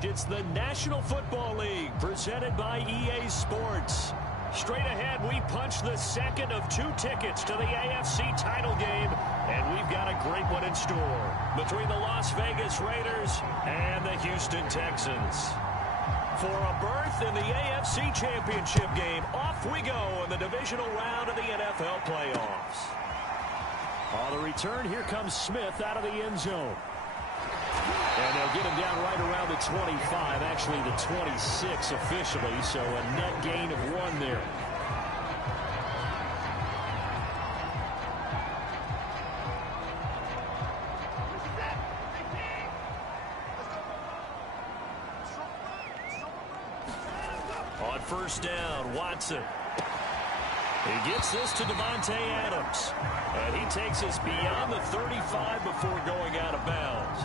It's the National Football League presented by EA Sports. Straight ahead, we punch the second of 2 tickets to the AFC title game, and we've got a great one in store between the Las Vegas Raiders and the Houston Texans. For a berth in the AFC Championship game, off we go in the divisional round of the NFL playoffs. On the return, here comes Smith out of the end zone. And they'll get him down right around the 25, actually the 26 officially, so a net gain of 1 there. On first down, Watson. He gets this to Davante Adams. And he takes us beyond the 35 before going out of bounds.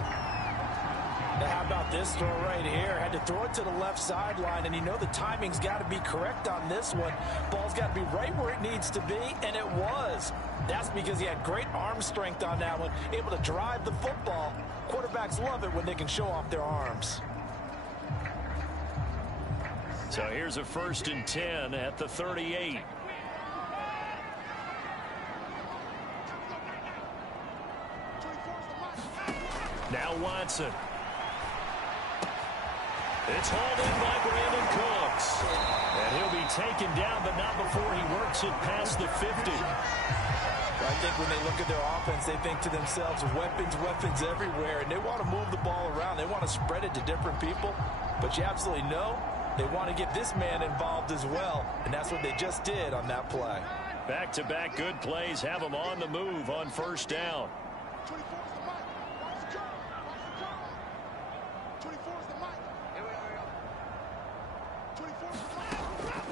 Now how about this throw right here? Had to throw it to the left sideline, and you know the timing's got to be correct on this one. Ball's got to be right where it needs to be, and it was. That's because he had great arm strength on that one, able to drive the football. Quarterbacks love it when they can show off their arms. So here's a 1st and 10 at the 38. Now Watson. It's hauled in by Brandon Cooks. And he'll be taken down, but not before he works it past the 50. I think when they look at their offense, they think to themselves, weapons everywhere, and they want to move the ball around. They want to spread it to different people, but you absolutely know they want to get this man involved as well, and that's what they just did on that play. Back-to-back good plays have them on the move on first down.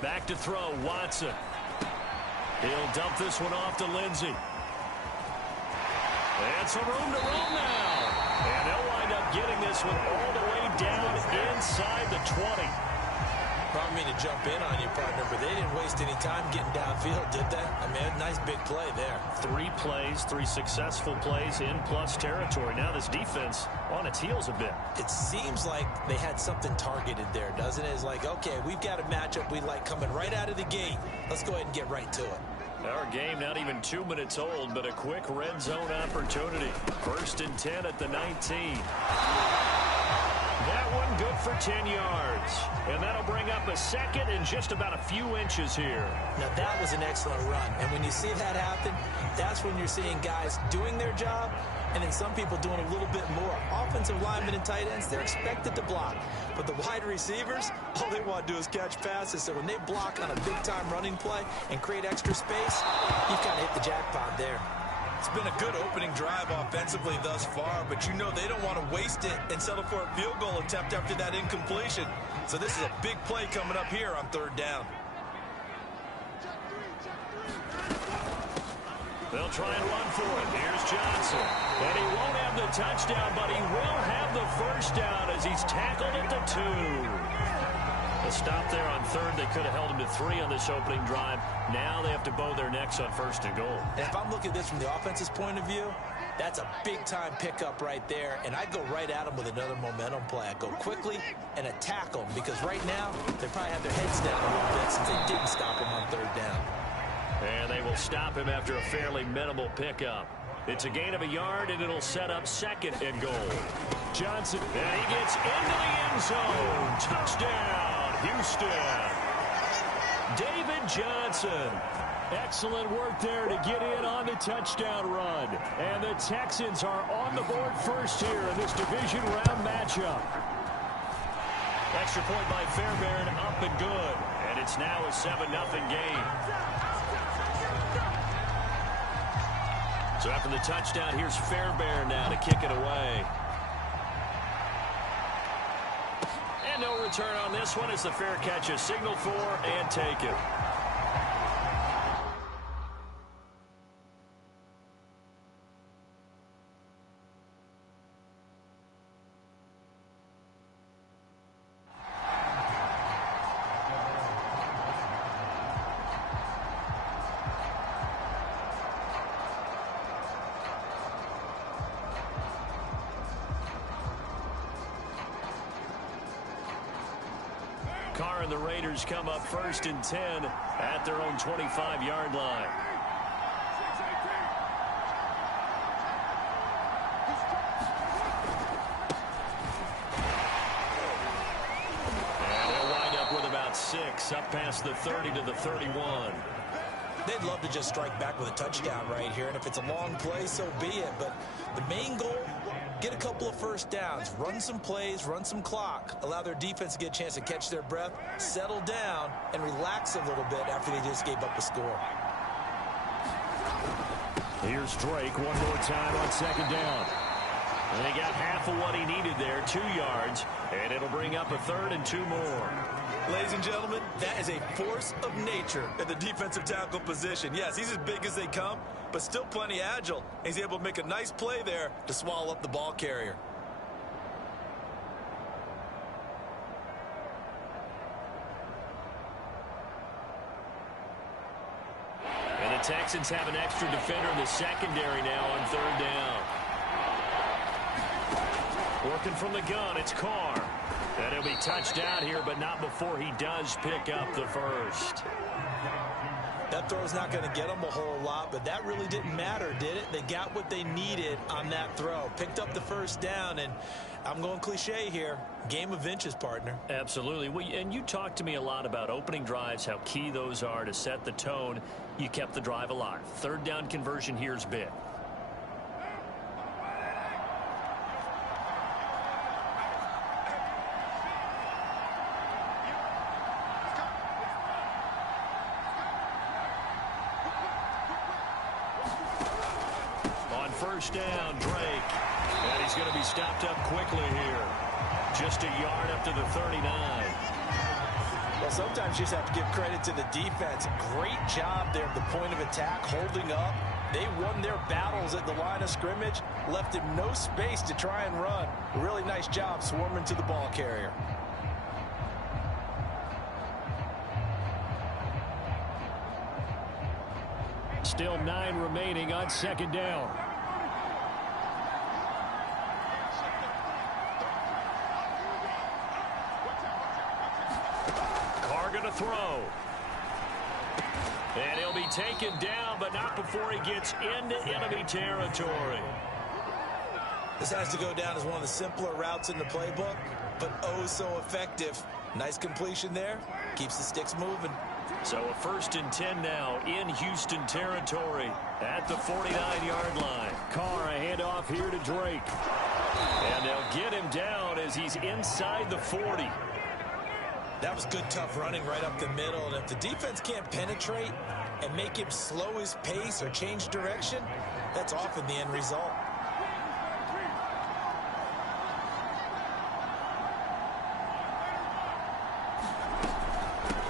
Back to throw, Watson. He'll dump this one off to Lindsey. And some room to roam now. And they'll wind up getting this one all the way down inside the 20. I don't mean to jump in on you, partner, but they didn't waste any time getting downfield, did they? I mean, a nice big play there. 3 plays, 3 successful plays in plus territory. Now this defense on its heels a bit. It seems like they had something targeted there, doesn't it? It's like, okay, we've got a matchup we like coming right out of the gate. Let's go ahead and get right to it. Our game not even 2 minutes old, but a quick red zone opportunity. 1st and 10 at the 19. That one good for 10 yards. And that'll bring up a second and just about a few inches here. Now that was an excellent run. And when you see that happen, that's when you're seeing guys doing their job and then some people doing a little bit more. Offensive linemen and tight ends, they're expected to block. But the wide receivers, all they want to do is catch passes. So when they block on a big-time running play and create extra space, you've kind of hit the jackpot there. It's been a good opening drive offensively thus far, but you know they don't want to waste it and settle for a field goal attempt after that incompletion. So this is a big play coming up here on 3rd down. They'll try and run for it. Here's Johnson. And he won't have the touchdown, but he will have the 1st down as he's tackled at the 2. A stop there on 3rd. They could have held him to 3 on this opening drive. Now they have to bow their necks on 1st and goal. And if I'm looking at this from the offense's point of view, that's a big-time pickup right there. And I'd go right at them with another momentum play. I'd go quickly and attack them because right now they probably have their heads down a little bit since they didn't stop him on 3rd down. And they will stop him after a fairly minimal pickup. It's a gain of a yard, and it'll set up 2nd and goal. Johnson, and he gets into the end zone. Touchdown, Houston. David Johnson. Excellent work there to get in on the touchdown run. And the Texans are on the board first here in this division round matchup. Extra point by Fairbairn, up and good. And it's now a 7-0 game. So after the touchdown, here's Fairbairn now to kick it away. And no return on this one as the fair catch is signaled for and taken. Carr and the Raiders come up 1st and 10 at their own 25-yard line. And they'll wind up with about 6 up past the 30 to the 31. They'd love to just strike back with a touchdown right here, and if it's a long play, so be it. But the main goal, get a couple of first downs, run some plays, run some clock, allow their defense to get a chance to catch their breath, settle down, and relax a little bit after they just gave up a score. Here's Drake one more time on 2nd down. And he got half of what he needed there, 2 yards, and it'll bring up a 3rd and 2 more. Ladies and gentlemen, that is a force of nature at the defensive tackle position. Yes, he's as big as they come, but still plenty agile. He's able to make a nice play there to swallow up the ball carrier. And the Texans have an extra defender in the secondary now on 3rd down. Working from the gun, it's Carr. And he'll be touched down here, but not before he does pick up the first. That throw's not going to get them a whole lot, but that really didn't matter, did it? They got what they needed on that throw. Picked up the first down, and I'm going cliche here. Game of inches, partner. Absolutely. Well, and you talked to me a lot about opening drives, how key those are to set the tone. You kept the drive alive. 3rd down conversion here is big. First down, Drake. And he's going to be stopped up quickly here. Just a yard up to the 39. Well, sometimes you just have to give credit to the defense. Great job there at the point of attack, holding up. They won their battles at the line of scrimmage, left him no space to try and run. Really nice job swarming to the ball carrier. Still 9 remaining on 2nd down. To throw. And he'll be taken down, but not before he gets into enemy territory. This has to go down as one of the simpler routes in the playbook, but oh so effective. Nice completion there. Keeps the sticks moving. So a 1st and 10 now in Houston territory at the 49-yard line. Carr, a handoff here to Drake. And they'll get him down as he's inside the 40. That was good, tough running right up the middle. And if the defense can't penetrate and make him slow his pace or change direction, that's often the end result.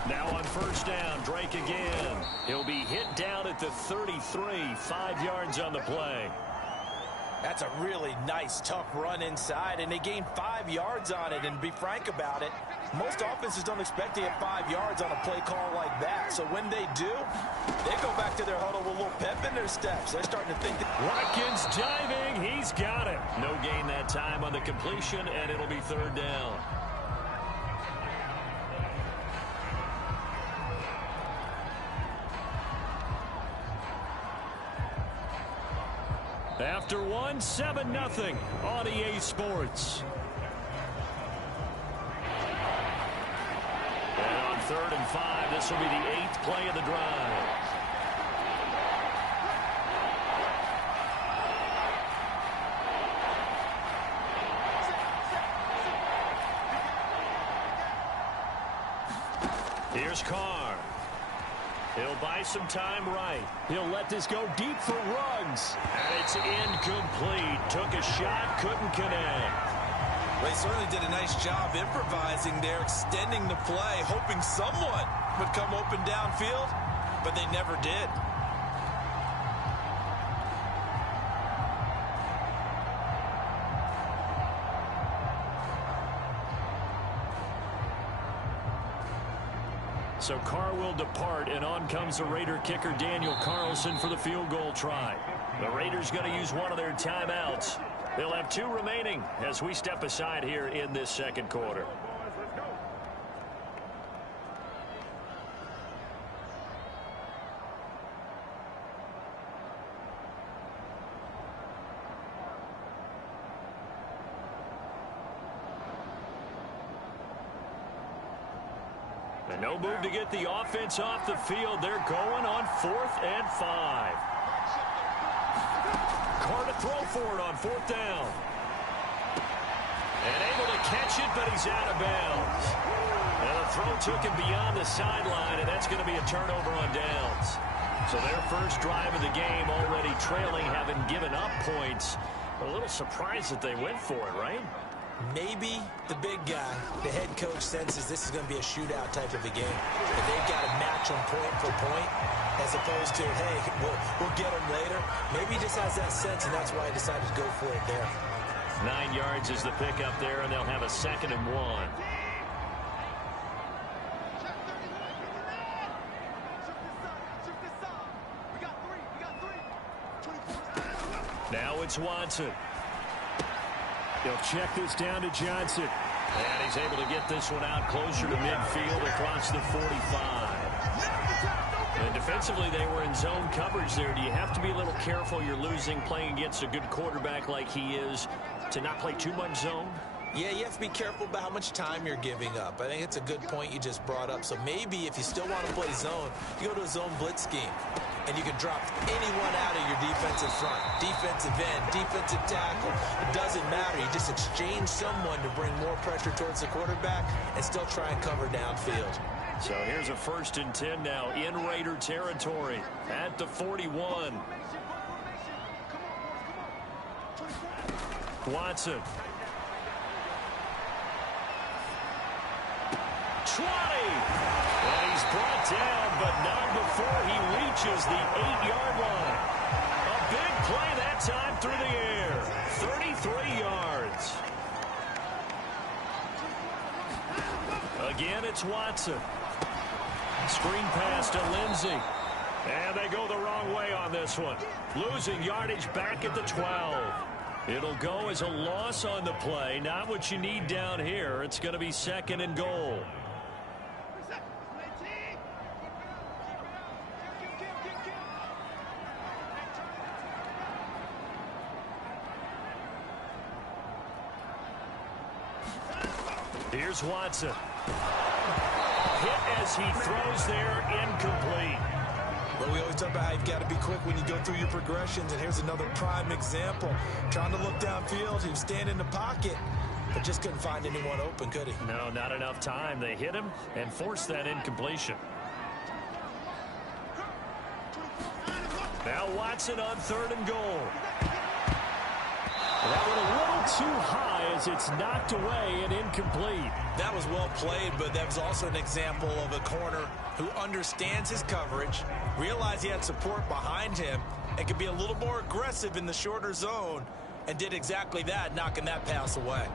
Now on 1st down, Drake again. He'll be hit down at the 33, 5 yards on the play. That's a really nice, tough run inside, and they gained 5 yards on it. And to be frank about it, most offenses don't expect to get 5 yards on a play call like that. So when they do, they go back to their huddle with a little pep in their steps. They're starting to think that... Watkins diving. He's got it. No gain that time on the completion, and it'll be 3rd down. After one, 7-0 on EA Sports. And on 3rd and 5, this will be the 8th play of the drive. Here's Carr. He'll buy some time right. He'll let this go deep for Ruggs. And it's incomplete. Took a shot, couldn't connect. Well, he certainly did a nice job improvising there, extending the play, hoping someone would come open downfield, but they never did. So Carr will depart, and on comes the Raider kicker Daniel Carlson for the field goal try. The Raiders going to use one of their timeouts. They'll have 2 remaining as we step aside here in this 2nd quarter. And no move to get the offense off the field. They're going on 4th and 5. Carr to throw for it on 4th down. And able to catch it, but he's out of bounds. And the throw took him beyond the sideline, and that's going to be a turnover on downs. So their first drive of the game already trailing, having given up points. A little surprised that they went for it, right? Maybe the big guy, the head coach, senses this is going to be a shootout type of a game. And they've got to match them point for point as opposed to, hey, we'll get them later. Maybe he just has that sense, and that's why he decided to go for it there. 9 yards is the pickup there, and they'll have a 2nd and 1. Now it's Watson. He'll check this down to Johnson. And he's able to get this one out closer to midfield across the 45. And defensively, they were in zone coverage there. Do you have to be a little careful? You're losing playing against a good quarterback like he is to not play too much zone? Yeah, you have to be careful about how much time you're giving up. I think it's a good point you just brought up. So maybe if you still want to play zone, you go to a zone blitz scheme. And you can drop anyone out of your defensive front. Defensive end, defensive tackle. It doesn't matter. You just exchange someone to bring more pressure towards the quarterback and still try and cover downfield. So here's a 1st and 10 now in Raider territory at the 41. Watson. 20. And he's brought down, but not before he reaches the 8-yard line. A big play that time through the air. 33 yards. Again, it's Watson. Screen pass to Lindsey. And they go the wrong way on this one. Losing yardage back at the 12. It'll go as a loss on the play. Not what you need down here. It's going to be 2nd and goal. Here's Watson. Hit as he throws there, incomplete. Well, we always talk about how you've got to be quick when you go through your progressions, and here's another prime example. Trying to look downfield, he was standing in the pocket, but just couldn't find anyone open, could he? No, not enough time. They hit him and forced that incompletion. Now Watson on 3rd and goal. That one a little too high as it's knocked away and incomplete. That was well played, but that was also an example of a corner who understands his coverage, realized he had support behind him, and could be a little more aggressive in the shorter zone, and did exactly that, knocking that pass away.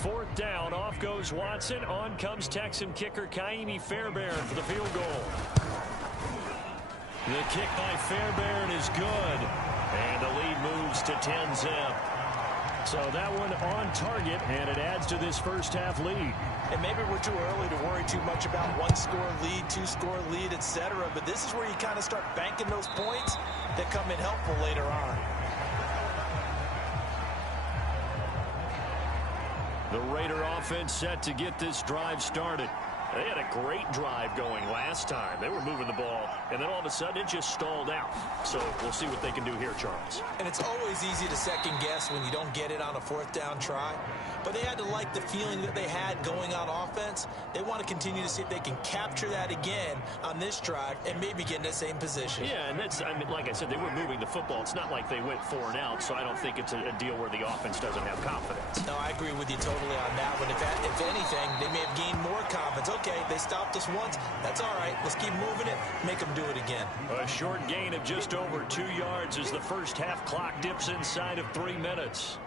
4th down, off goes Watson. On comes Texan kicker Kaimi Fairbairn for the field goal. The kick by Fairbairn is good. And the lead moves to 10-zip. So that one on target, and it adds to this first half lead. And maybe we're too early to worry too much about 1-score lead, 2-score lead, etc. But this is where you kind of start banking those points that come in helpful later on. The Raider offense set to get this drive started. They had a great drive going last time. They were moving the ball, and then all of a sudden it just stalled out. So we'll see what they can do here, Charles. And it's always easy to second guess when you don't get it on a 4th down try. But they had to like the feeling that they had going on offense. They want to continue to see if they can capture that again on this drive and maybe get in the same position. Yeah, and that's, I mean, like I said, they were moving the football. It's not like they went 4 and out, so I don't think it's a deal where the offense doesn't have confidence. No, I agree with you totally on that one. If anything, they may have gained more confidence. Okay, they stopped us once. That's all right. Let's keep moving it, make them do it again. A short gain of just over 2 yards as the first half clock dips inside of 3 minutes.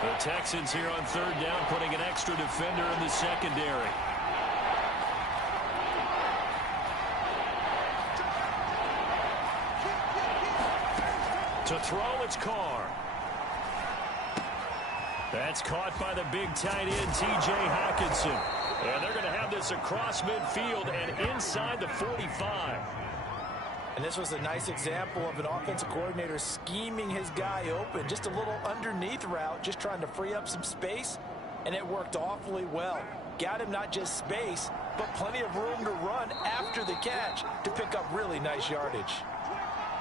The Texans here on 3rd down, putting an extra defender in the secondary. To throw, it's Carr. That's caught by the big tight end, T.J. Hockenson. And they're going to have this across midfield and inside the 45. And this was a nice example of an offensive coordinator scheming his guy open. Just a little underneath route, just trying to free up some space, and it worked awfully well. Got him not just space, but plenty of room to run after the catch to pick up really nice yardage.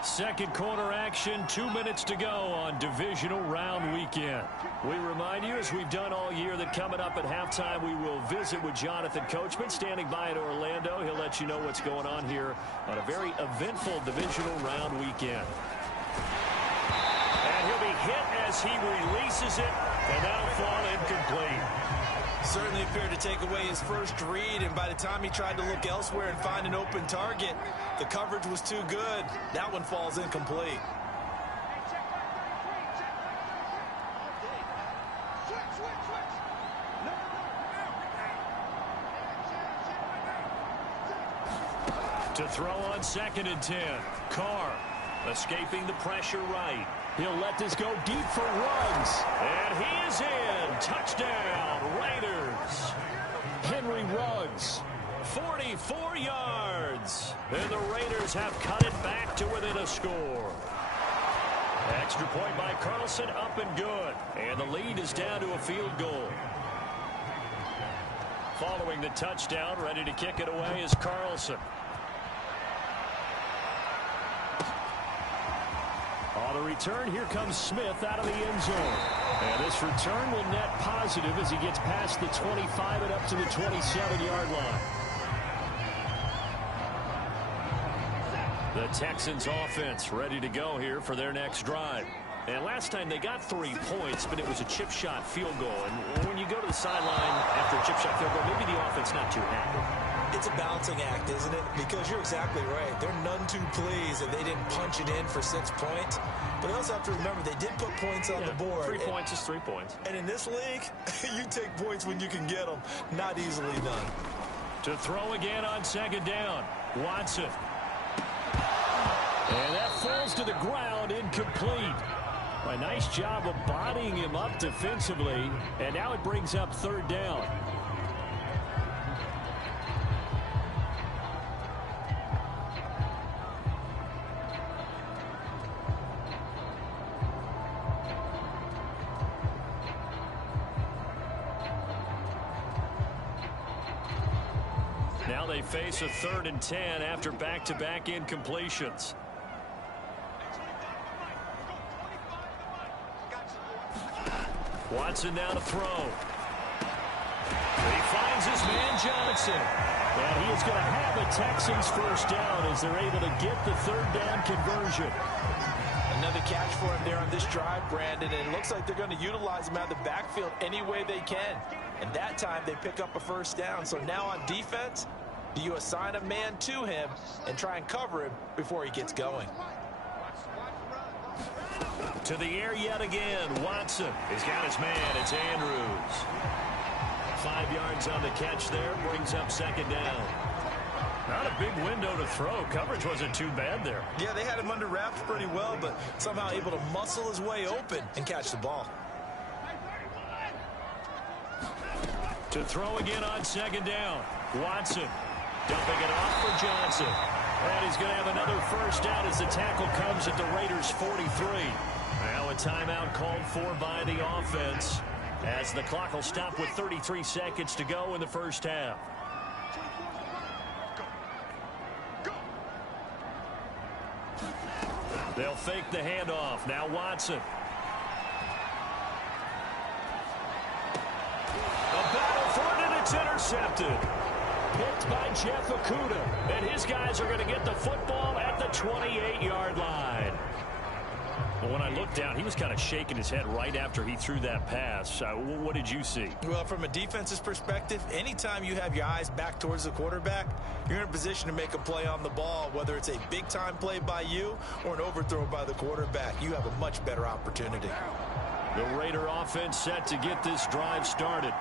Second quarter action, 2 minutes to go on divisional round weekend. We remind you, as we've done all year, that coming up at halftime, we will visit with Jonathan Coachman standing by in Orlando. He'll let you know what's going on here on a very eventful divisional round weekend. And he'll be hit as he releases it, and that'll fall incomplete. Certainly appeared to take away his first read, and by the time he tried to look elsewhere and find an open target, the coverage was too good. That one falls incomplete. To throw on 2nd and 10. Carr escaping the pressure right. He'll let this go deep for Ruggs. And he is in. Touchdown, Raiders. Henry Ruggs, 44 yards. And the Raiders have cut it back to within a score. Extra point by Carlson, up and good. And the lead is down to a field goal. Following the touchdown, ready to kick it away is Carlson. On the return, here comes Smith out of the end zone. And this return will net positive as he gets past the 25 and up to the 27-yard line. The Texans offense ready to go here for their next drive. And last time they got 3 points, but it was a chip shot field goal. And when you go to the sideline after a chip shot field goal, maybe the offense not too happy. It's a balancing act, isn't it? Because you're exactly right. They're none too pleased that they didn't punch it in for 6 points. But they also have to remember they did put points on the board. 3 points is 3 points. And in this league, you take points when you can get them. Not easily done. To throw again on 2nd down. Watson. And that falls to the ground, incomplete. A nice job of bodying him up defensively. And now it brings up 3rd down. Now they face a 3rd and 10 after back-to-back incompletions. Watson now to throw. He finds his man Johnson. And he is going to have the Texans first down as they're able to get the 3rd down conversion. Another catch for him there on this drive, Brandon, and it looks like they're going to utilize him out of the backfield any way they can. And that time they pick up a first down. So now on defense, do you assign a man to him and try and cover him before he gets going? To the air yet again. Watson. He's got his man. It's Andrews. 5 yards on the catch there. Brings up 2nd down. Not a big window to throw. Coverage wasn't too bad there. Yeah, they had him under wraps pretty well, but somehow able to muscle his way open and catch the ball. To throw again on 2nd down. Watson. Dumping it off for Johnson. And he's going to have another first down as the tackle comes at the Raiders' 43. Now a timeout called for by the offense as the clock will stop with 33 seconds to go in the first half. They'll fake the handoff. Now Watson. A battle for it, and it's intercepted. Picked by Jeff Okudah. And his guys are going to get the football at the 28-yard line. But when I looked down, he was kind of shaking his head right after he threw that pass. What did you see? Well, from a defense's perspective, anytime you have your eyes back towards the quarterback, you're in a position to make a play on the ball, whether it's a big-time play by you or an overthrow by the quarterback. You have a much better opportunity. The Raider offense set to get this drive started.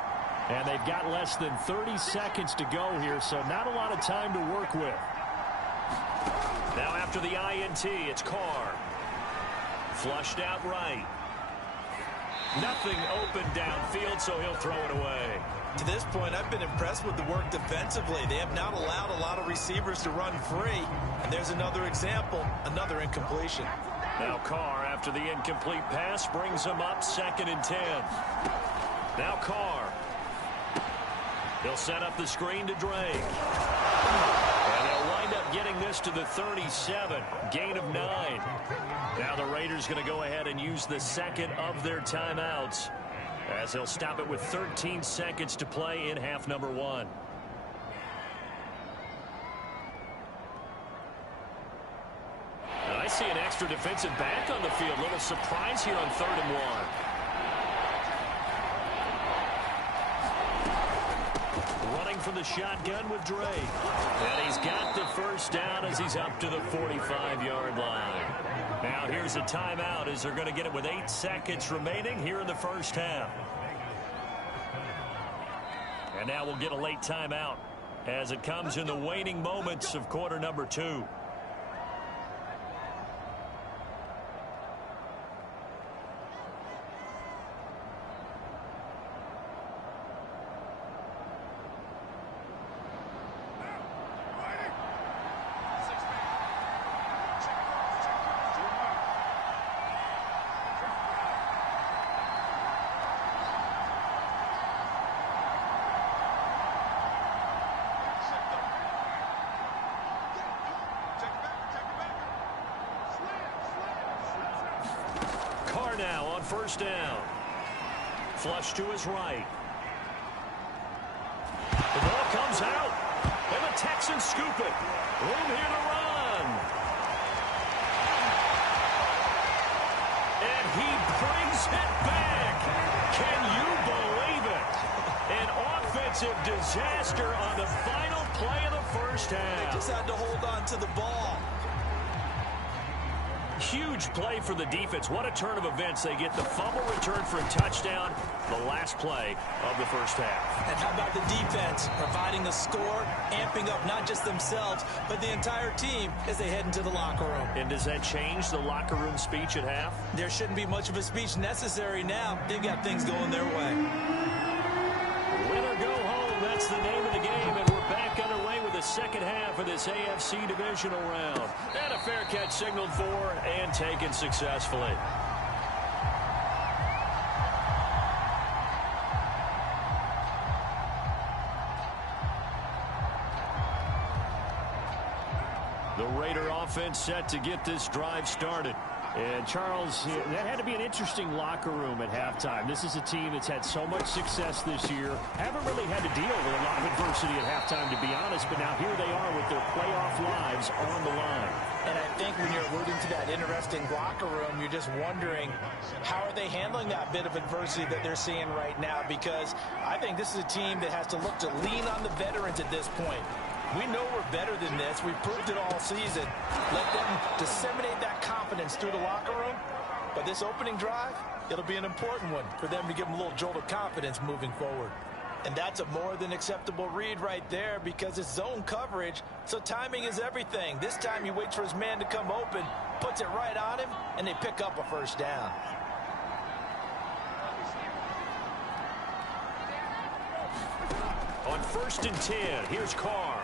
And they've got less than 30 seconds to go here, so not a lot of time to work with. Now after the INT, it's Carr. Flushed out right. Nothing open downfield, so he'll throw it away. To this point, I've been impressed with the work defensively. They have not allowed a lot of receivers to run free. And there's another example, another incompletion. Now Carr, after the incomplete pass, brings him up 2nd and 10. Now Carr. He'll set up the screen to Drake. And they'll wind up getting this to the 37. Gain of 9. Now the Raiders going to go ahead and use the second of their timeouts, as he'll stop it with 13 seconds to play in half number 1. And I see an extra defensive back on the field. Little surprise here on 3rd and 1. Running from the shotgun with Drake. And he's got the first down as he's up to the 45-yard line. Now here's a timeout as they're going to get it with 8 seconds remaining here in the first half. And now we'll get a late timeout as it comes in the waning moments of quarter number 2. Now on first down. Flush to his right. The ball comes out. And the Texans scoop it. Room here to run. And he brings it back. Can you believe it? An offensive disaster on the final play of the first half. They just had to hold on to the ball. Huge play for the defense. What a turn of events. They get the fumble return for a touchdown, the last play of the first half. And how about the defense providing a score, amping up not just themselves, but the entire team as they head into the locker room. And does that change the locker room speech at half? There shouldn't be much of a speech necessary now. They've got things going their way. Win or go home, that's the name of the game, and we're back underway with the second half of this AFC divisional round. And a fair catch signaled for and taken successfully. The Raider offense set to get this drive started. And, Charles, that had to be an interesting locker room at halftime. This is a team that's had so much success this year. Haven't really had to deal with a lot of adversity at halftime, to be honest. But now here they are with their playoff lives on the line. And I think when you're alluding to that interesting locker room, you're just wondering, how are they handling that bit of adversity that they're seeing right now? Because I think this is a team that has to look to lean on the veterans at this point. We know we're better than this. We've proved it all season. Let them disseminate that confidence through the locker room. But this opening drive, it'll be an important one for them to give them a little jolt of confidence moving forward. And that's a more than acceptable read right there because it's zone coverage, so timing is everything. This time he waits for his man to come open, puts it right on him, and they pick up a first down. On 1st and 10, here's Carr.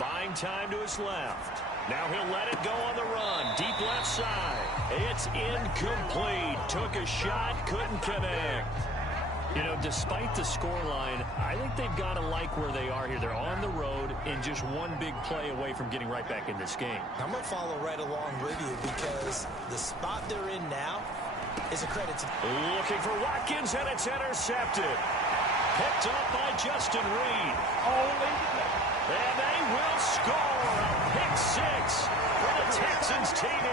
Buying time to his left. Now he'll let it go on the run. Deep left side. It's incomplete. Took a shot, couldn't connect. You know, despite the scoreline, I think they've got to like where they are here. They're on the road and just one big play away from getting right back in this game. I'm going to follow right along with you because the spot they're in now is a credit to... Looking for Watkins, and it's intercepted. Picked up by Justin Reed. And they will score a pick six for the Texans TD.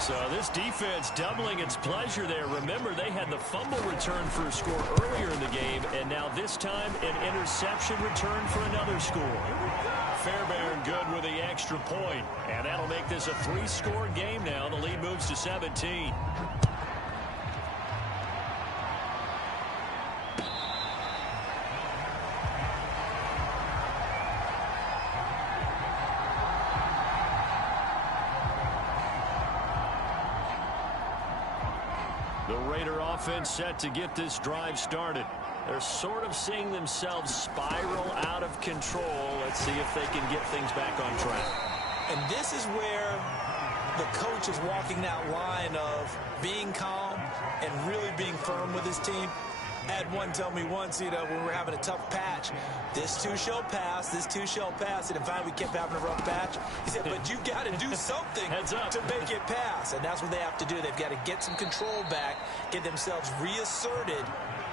So this defense doubling its pleasure there. Remember, they had the fumble return for a score earlier in the game, and now this time an interception return for another score. Fairbairn good with the extra point, and that'll make this a 3-score game now. The lead moves to 17. The The Raider offense set to get this drive started. They're sort of seeing themselves spiral out of control. Let's see if they can get things back on track. And this is where the coach is walking that line of being calm and really being firm with his team. I had one tell me once, when we were having a tough patch, this too shall pass, this too shall pass. And finally we kept having a rough patch. He said, but you got to do something to make it pass. And that's what they have to do. They've got to get some control back, get themselves reasserted,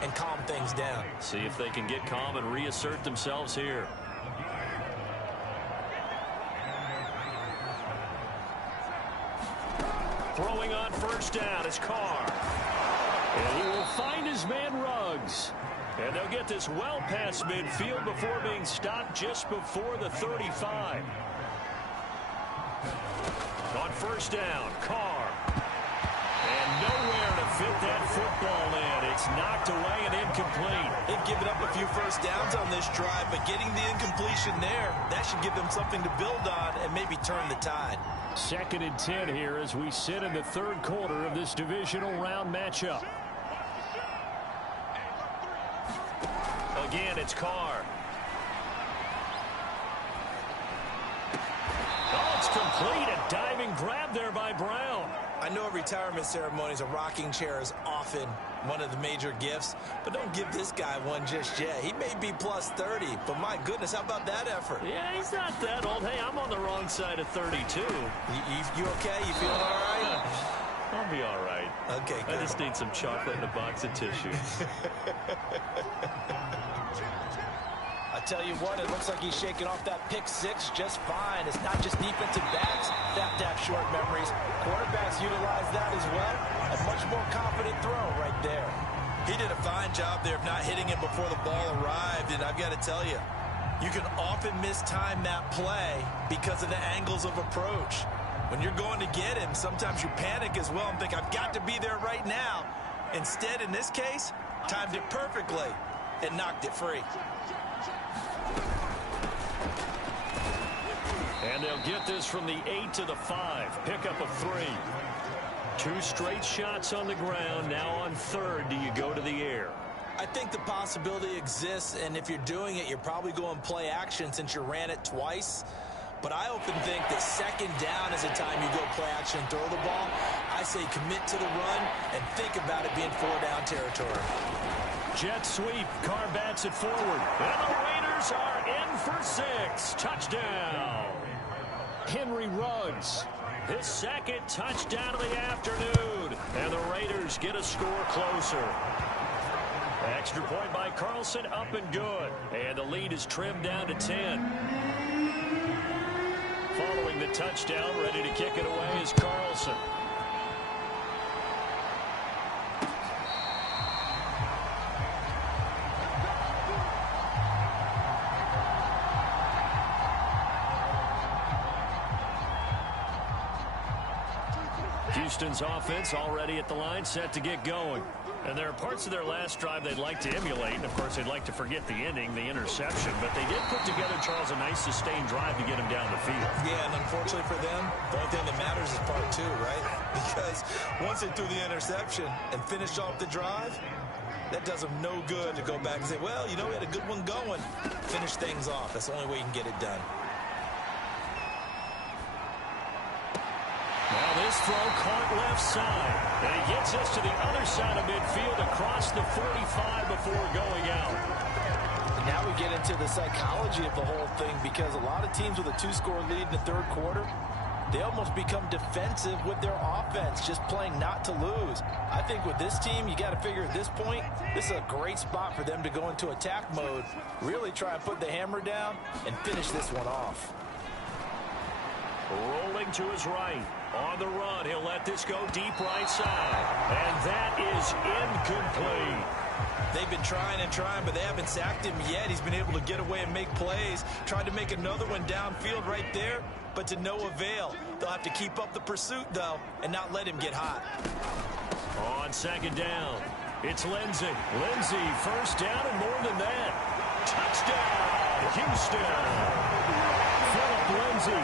and calm things down. See if they can get calm and reassert themselves here. Throwing on first down is Carr. And he will find his man Ruggs. And they'll get this well past midfield before being stopped just before the 35. On first down, Carr. And nowhere to fit that football in. It's knocked away and incomplete. They've given up a few first downs on this drive, but getting the incompletion there, that should give them something to build on and maybe turn the tide. 2nd and 10 here as we sit in the 3rd quarter of this divisional round matchup. Again, it's Carr. Oh, it's complete. A diving grab there by Brown. I know a retirement ceremonies, a rocking chair is often one of the major gifts, but don't give this guy one just yet. He may be plus 30, but my goodness, how about that effort? Yeah, he's not that old. Hey, I'm on the wrong side of 32. You okay? You feeling all right? I'll be all right. Okay, good. I just need some chocolate and a box of tissue. I tell you what, it looks like he's shaking off that pick six just fine. It's not just defensive backs that have short memories. Quarterbacks utilize that as well. A much more confident throw right there. He did a fine job there of not hitting it before the ball arrived, and I've got to tell you, you can often mistime that play because of the angles of approach. When you're going to get him, sometimes you panic as well and think, I've got to be there right now. Instead, in this case, timed it perfectly and knocked it free. And they'll get this from the 8 to the 5. Pick up a 3. 2 straight shots on the ground. Now on 3rd, do you go to the air? I think the possibility exists, and if you're doing it, you're probably going play action since you ran it twice. But I often think that 2nd down is the time you go play action and throw the ball. I say commit to the run and think about it being 4-down territory. Jet sweep. Carr bats it forward. And the Raiders are in for 6. Touchdown. Henry Ruggs. His 2nd touchdown of the afternoon. And the Raiders get a score closer. Extra point by Carlson, up and good. And the lead is trimmed down to 10. Following the touchdown, ready to kick it away is Carlson. Houston's offense already at the line, set to get going. And there are parts of their last drive they'd like to emulate. And, of course, they'd like to forget the ending, the interception. But they did put together, Charles, a nice sustained drive to get him down the field. Yeah, and unfortunately for them, the only thing that matters is part 2, right? Because once they threw the interception and finished off the drive, that does them no good to go back and say, well, we had a good one going. Finish things off. That's the only way you can get it done. Now this throw caught left side. And he gets us to the other side of midfield across the 45 before going out. Now we get into the psychology of the whole thing, because a lot of teams with a 2-score lead in the 3rd quarter, they almost become defensive with their offense, just playing not to lose. I think with this team, you got to figure at this point, this is a great spot for them to go into attack mode, really try and put the hammer down and finish this one off. Rolling to his right. On the run, he'll let this go deep right side. And that is incomplete. They've been trying and trying, but they haven't sacked him yet. He's been able to get away and make plays. Tried to make another one downfield right there, but to no avail. They'll have to keep up the pursuit, though, and not let him get hot. On 2nd down, it's Lindsey. Lindsey, first down and more than that. Touchdown, Houston. Philip Lindsey.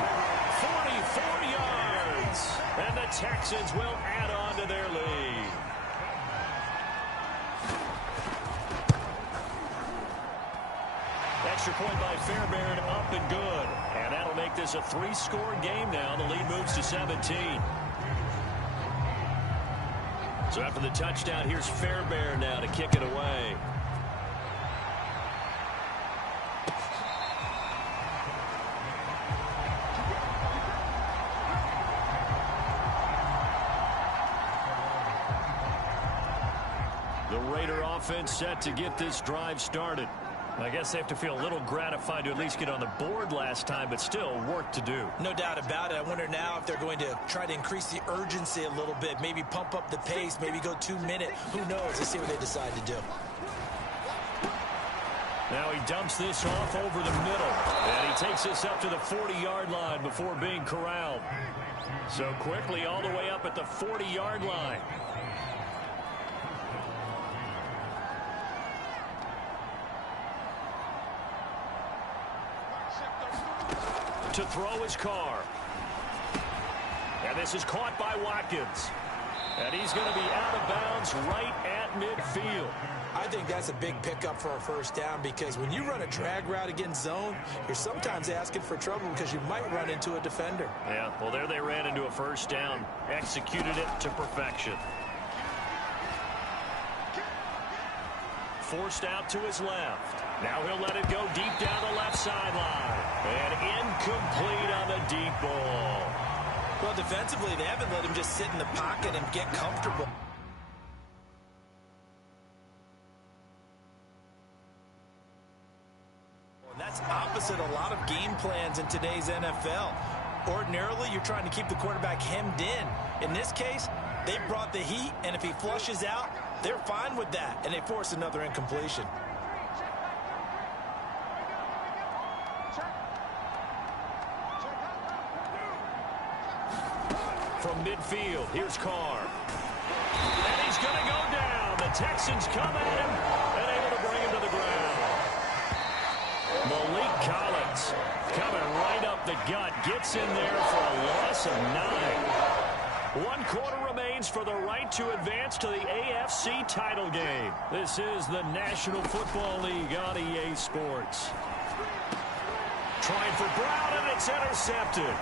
44 yards, and the Texans will add on to their lead. extra point by Fairbairn, up and good. And that'll make this a 3-score game now. The lead moves to 17. So after the touchdown, here's Fairbairn now to kick it away. The Raider offense set to get this drive started. I guess they have to feel a little gratified to at least get on the board last time, but still work to do. No doubt about it. I wonder now if they're going to try to increase the urgency a little bit, maybe pump up the pace, maybe go 2-minute. Who knows? Let's see what they decide to do. Now he dumps this off over the middle, and he takes this up to the 40-yard line before being corralled. So quickly all the way up at the 40-yard line. To throw his car. And this is caught by Watkins. And he's going to be out of bounds right at midfield. I think that's a big pickup for a first down because when you run a drag route against zone, you're sometimes asking for trouble because you might run into a defender. Yeah, well, there they ran into a first down. Executed it to perfection. Forced out to his left. Now he'll let it go deep down the left sideline. And incomplete on the deep ball. Well, defensively, they haven't let him just sit in the pocket and get comfortable. And that's opposite a lot of game plans in today's NFL. Ordinarily, you're trying to keep the quarterback hemmed in. In this case, they brought the heat, and if he flushes out, they're fine with that, and they force another incompletion. From midfield, here's Carr. And he's going to go down. The Texans come at him and able to bring him to the ground. Malik Collins coming right up the gut. Gets in there for a loss of 9. 1 quarter remains for the right to advance to the AFC title game. This is the National Football League on EA Sports. Trying for Brown, and it's intercepted.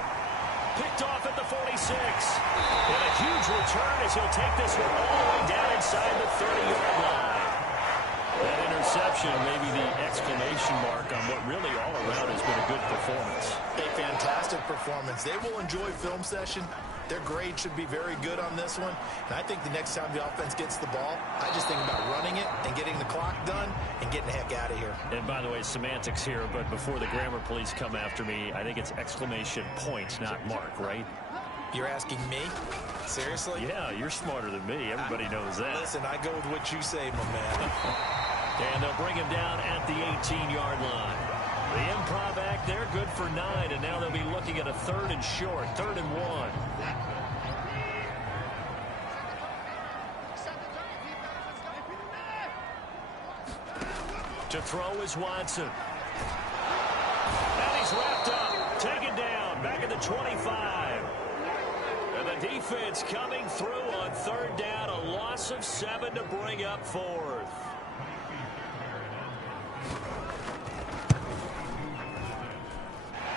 Picked off at the 46. And a huge return as he'll take this one all the way down inside the 30-yard line. That interception may be the exclamation mark on what really all around has been a good performance. A fantastic performance. They will enjoy film session. Their grade should be very good on this one. And I think the next time the offense gets the ball, I just think about running it and getting the clock done and getting the heck out of here. And by the way, semantics here, but before the grammar police come after me, I think it's exclamation point, not mark, right? You're asking me? Seriously? Yeah, you're smarter than me. Everybody knows that. Listen, I go with what you say, my man. And they'll bring him down at the 18-yard line. The improv act there, good for 9, and now they'll be looking at a 3rd and short, 3rd and 1. To throw is Watson. And he's wrapped up, taken down, back at the 25. And the defense coming through on 3rd down, a loss of 7 to bring up 4th.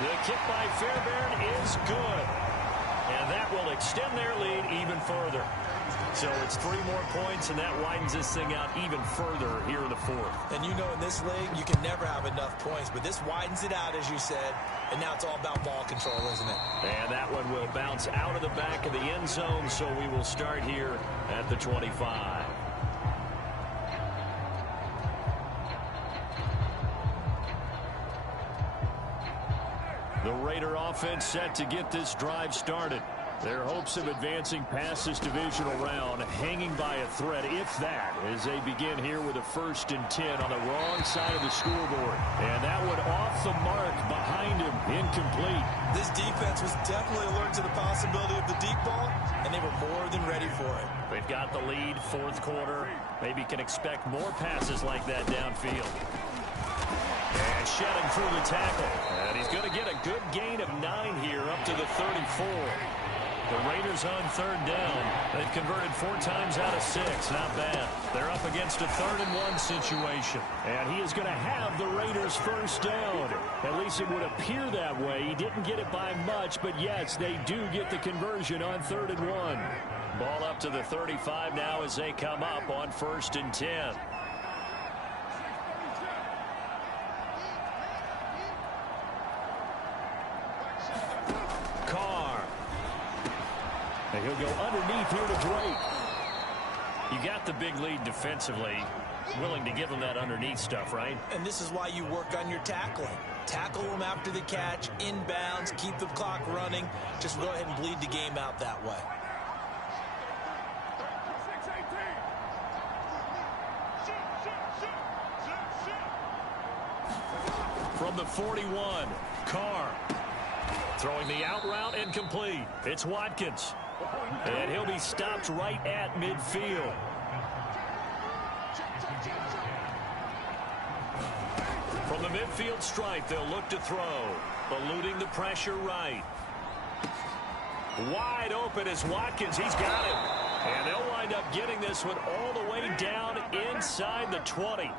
The kick by Fairbairn is good. And that will extend their lead even further. So it's 3 more points, and that widens this thing out even further here in the 4th. And you know in this league, you can never have enough points, but this widens it out, as you said, and now it's all about ball control, isn't it? And that one will bounce out of the back of the end zone, so we will start here at the 25. The Raider offense set to get this drive started. Their hopes of advancing past this divisional round hanging by a thread, if that, as they begin here with a 1st and 10 on the wrong side of the scoreboard. And that one off the mark behind him, incomplete. This defense was definitely alert to the possibility of the deep ball, and they were more than ready for it. They've got the lead, 4th quarter. Maybe can expect more passes like that downfield. And shedding through the tackle. And he's going to get a good gain of 9 here up to the 34. The Raiders on third down. They've converted 4 times out of 6. Not bad. They're up against a 3rd-and-1 situation. And he is going to have the Raiders first down. At least it would appear that way. He didn't get it by much, but yes, they do get the conversion on 3rd and 1. Ball up to the 35 now as they come up on 1st and 10. And he'll go underneath here to Drake. You got the big lead defensively. Willing to give him that underneath stuff, right? And this is why you work on your tackling. Tackle him after the catch, inbounds, keep the clock running. Just go ahead and bleed the game out that way. From the 41, Carr. Throwing the out route incomplete. It's Watkins. And he'll be stopped right at midfield. From the midfield stripe, they'll look to throw. Eluding the pressure right. Wide open is Watkins. He's got him. And they'll wind up getting this one all the way down inside the 20.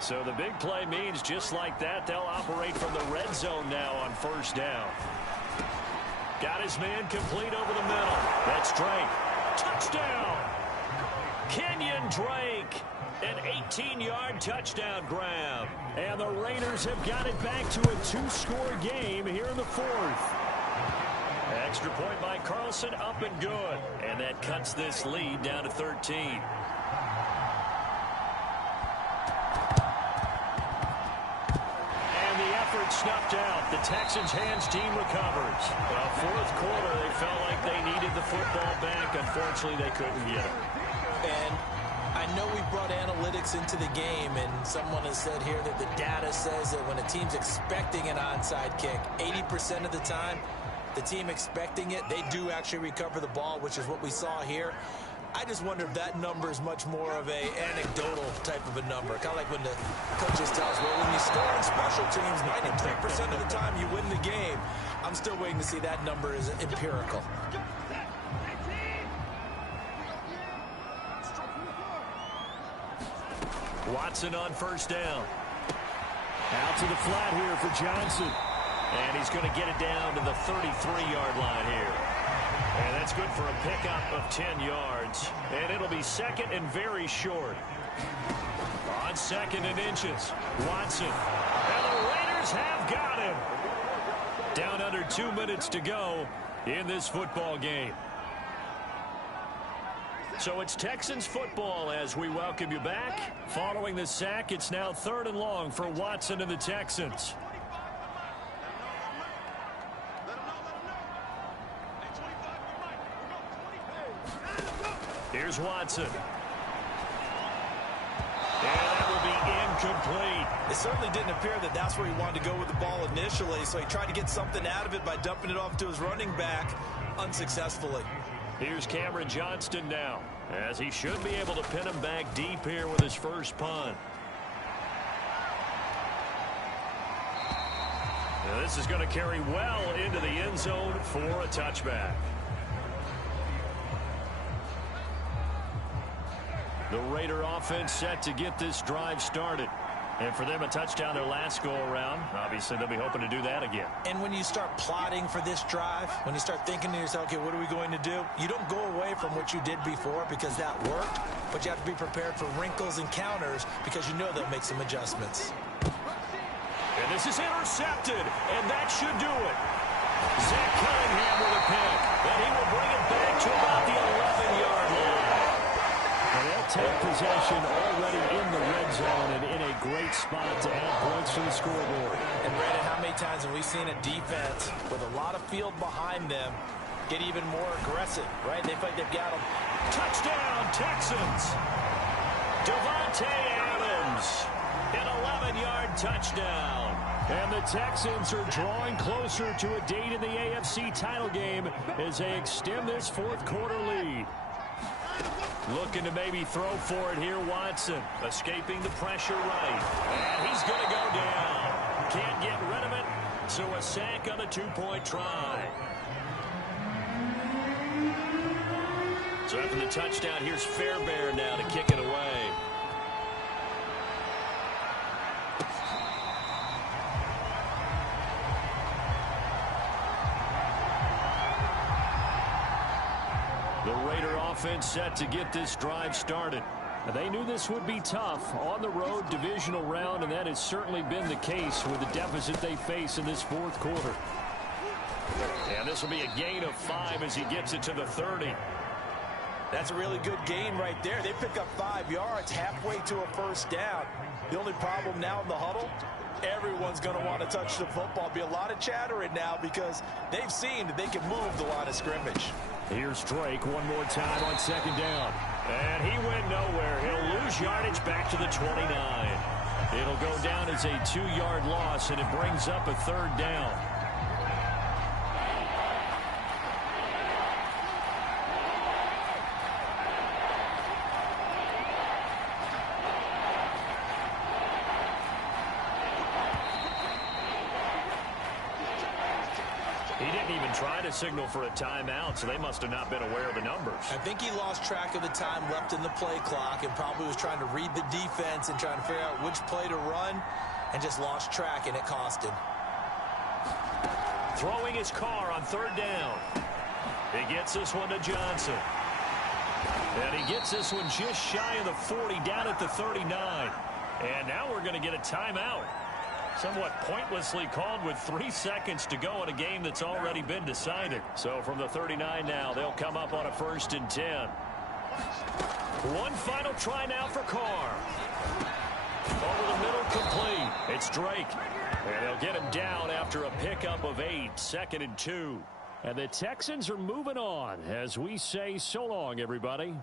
So the big play means just like that, they'll operate from the red zone now on 1st down. Got his man complete over the middle. That's Drake. Touchdown! Kenyon Drake. An 18-yard touchdown grab. And the Raiders have got it back to a 2-score game here in the 4th. Extra point by Carlson, up and good. And that cuts this lead down to 13. Snuffed out. The Texans' hands team recovers. Well, 4th quarter, they felt like they needed the football back. Unfortunately, they couldn't get it. And I know we brought analytics into the game, and someone has said here that the data says that when a team's expecting an onside kick, 80% of the time, the team expecting it, they do actually recover the ball, which is what we saw here. I just wonder if that number is much more of a anecdotal type of a number. Kind of like when the coaches tell us, well, when you score on special teams, 93% of the time you win the game. I'm still waiting to see that number is empirical. Watson on 1st down. Out to the flat here for Johnson. And he's going to get it down to the 33-yard line here. And that's good for a pickup of 10 yards. And it'll be 2nd and very short. On 2nd and inches, Watson. And the Raiders have got him. Down under 2 minutes to go in this football game. So it's Texans football as we welcome you back. Following the sack, it's now 3rd and long for Watson and the Texans. Here's Watson. And that will be incomplete. It certainly didn't appear that that's where he wanted to go with the ball initially, so he tried to get something out of it by dumping it off to his running back unsuccessfully. Here's Cameron Johnston now, as he should be able to pin him back deep here with his first punt. Now this is going to carry well into the end zone for a touchback. The Raider offense set to get this drive started. And for them, a touchdown their last go-around. Obviously, they'll be hoping to do that again. And when you start plotting for this drive, when you start thinking to yourself, okay, what are we going to do? You don't go away from what you did before because that worked, but you have to be prepared for wrinkles and counters because you know they'll make some adjustments. And this is intercepted, and that should do it. Zach Cunningham with a pick, and he will bring it back to about the 11-yard line. And they'll take possession already in the red zone and in a great spot to add points to the scoreboard. And Brandon, how many times have we seen a defense with a lot of field behind them get even more aggressive, right? They feel like they've got them. Touchdown, Texans. Devontae Adams, an 11-yard touchdown. And the Texans are drawing closer to a date in the AFC title game as they extend this 4th quarter lead. Looking to maybe throw for it here, Watson. Escaping the pressure right. And he's going to go down. Can't get rid of it. So a sack on a 2-point try. So after the touchdown, here's Fairbairn now to kick it away. The Raider offense set to get this drive started. They knew this would be tough on the road divisional round, and that has certainly been the case with the deficit they face in this fourth quarter. And this will be a gain of 5 as he gets it to the 30. That's a really good gain right there. They pick up 5 yards halfway to a first down. The only problem now in the huddle, everyone's going to want to touch the football. Be a lot of chattering now because they've seen that they can move the line of scrimmage. Here's Drake one more time on second down. And he went nowhere. He'll lose yardage back to the 29. It'll go down as a 2-yard loss, and it brings up a third down. He didn't even try to signal for a timeout, so they must have not been aware of the numbers. I think he lost track of the time left in the play clock and probably was trying to read the defense and trying to figure out which play to run and just lost track, and it cost him. Throwing his car on third down. He gets this one to Johnson. And he gets this one just shy of the 40 down at the 39. And now we're going to get a timeout. Somewhat pointlessly called with 3 seconds to go in a game that's already been decided. So from the 39 now, they'll come up on a 1st and 10. One final try now for Carr. Over the middle, complete. It's Drake. And they'll get him down after a pickup of 8, 2nd and 2. And the Texans are moving on as we say so long, everybody.